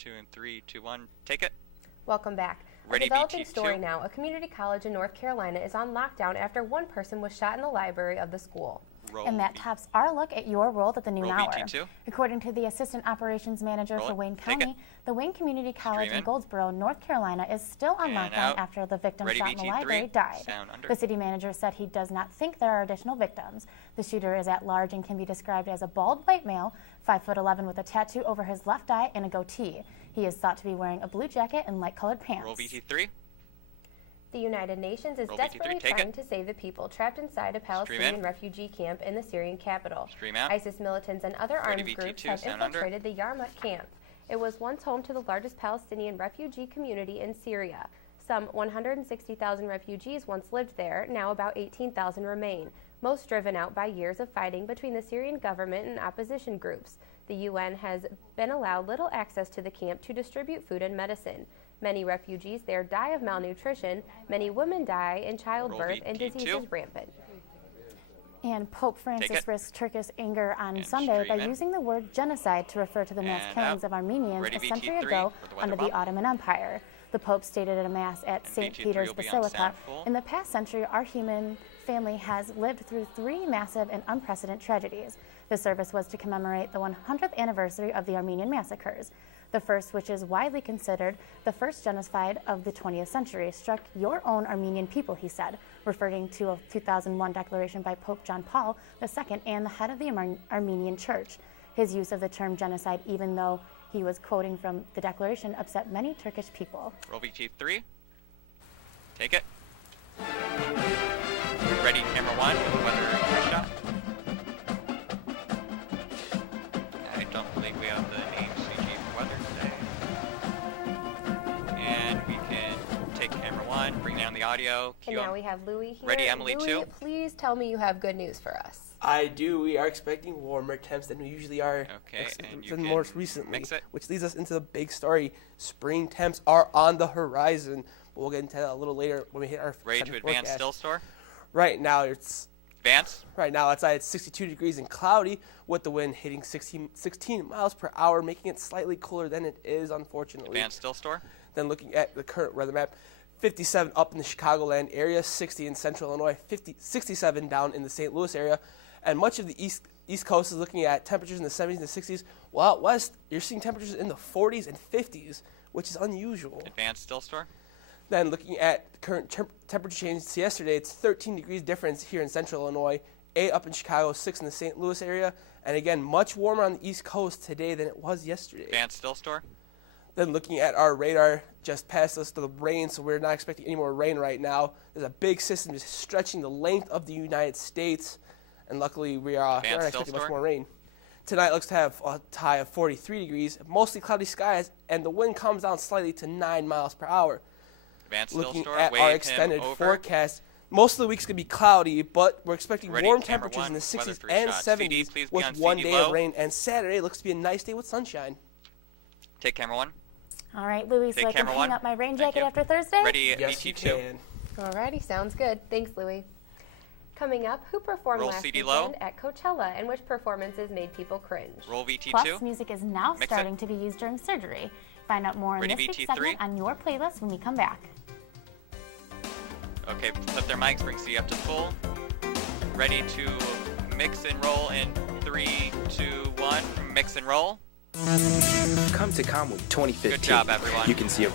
2 and 3, 2, 1. Take it. Welcome back. Ready, A developing BT2. story now. A community college in North Carolina is on lockdown after one person was shot in the library of the school. And that tops our look at your world at the noon hour. BT2. According to the Assistant Operations Manager for Wayne County, the Wayne Community College in Goldsboro, North Carolina is still on lockdown after the victim shot in the library died. The city manager said he does not think there are additional victims. The shooter is at large and can be described as a bald white male, 5'11" with a tattoo over his left eye and a goatee. He is thought to be wearing a blue jacket and light-colored pants. Roll BT3. The United Nations is Roll desperately BT3. Take trying it. to save the people trapped inside a Palestinian refugee camp in the Syrian capital. Stream out. ISIS militants and other Ready, armed BT2, groups have sound under. infiltrated the Yarmouk camp. It was once home to the largest Palestinian refugee community in Syria. Some 160,000 refugees once lived there. Now about 18,000 remain, most driven out by years of fighting between the Syrian government and opposition groups. The UN has been allowed little access to the camp to distribute food and medicine. Many refugees there die of malnutrition. Many women die in childbirth, and disease is rampant. And Pope Francis risked Turkish anger on Sunday by using the word genocide to refer to the mass killings of Armenians a century ago under the Ottoman Empire. The Pope stated at a mass at St. Peter's Basilica, "In the past century, our human family has lived through 3 massive and unprecedented tragedies. The service was to commemorate the 100th anniversary of the Armenian massacres. The first, which is widely considered the first genocide of the 20th century, struck your own Armenian people," he said, referring to a 2001 declaration by Pope John Paul II and the head of the Armenian Church. His use of the term genocide, even though he was quoting from the declaration, upset many Turkish people. Roll BT3. Take it. Ready, camera 1, weather shot. I don't believe we have the name CG for weather today. And we can take camera 1, bring down the audio. And now we have Louis here. Ready, Emily, Louis, 2. please tell me you have good news for us. I do. We are expecting warmer temps than we usually are. Okay, and you more can recently, mix it. which leads us into the big story. Spring temps are on the horizon. But we'll get into that a little later when we hit our Ready to advance forecast. still store? Right now it's Advance. Right now outside it's 62 degrees and cloudy, with the wind hitting 16 miles per hour, making it slightly cooler than it is, unfortunately. Advance still store. Then looking at the current weather map, 57 up in the Chicagoland area, 60 in central Illinois, 67 down in the St. Louis area, and much of the East Coast is looking at temperatures in the 70s and the 60s, while out west you're seeing temperatures in the 40s and 50s, which is unusual. Advance still store. Then looking at the current temperature change to yesterday, it's 13 degrees difference here in central Illinois, 8 up in Chicago, 6 in the St. Louis area, and again, much warmer on the East Coast today than it was yesterday. Advance still store. Then looking at our radar, just past us to the rain, so we're not expecting any more rain right now. There's a big system just stretching the length of the United States, and luckily we're not expecting much more rain. Tonight looks to have a high of 43 degrees, mostly cloudy skies, and the wind comes down slightly to 9 miles per hour. Advance Looking still store. at our extended forecast, most of the week's going to be cloudy, but we're expecting warm temperatures in the 60s and 70s with 1 day of rain, and Saturday looks to be a nice day with sunshine. Take camera 1. All right, Louis, so I can hang up my rain jacket after Thursday? Ready, Yes, you BT2. can. Alrighty, sounds good. Thanks, Louis. Coming up, who performed Roll last CD weekend low. at Coachella, and which performances made people cringe? Roll VT2. Plus, music is now Mix starting it. to be used during surgery. Find out more in Ready, this week's BT3? segment on your playlist when we come back. Okay, flip their mics, bring CD up to full. Ready to mix and roll in 3, 2, 1. Mix and roll. Come to COMWeek 2015. Good job, everyone. You can see a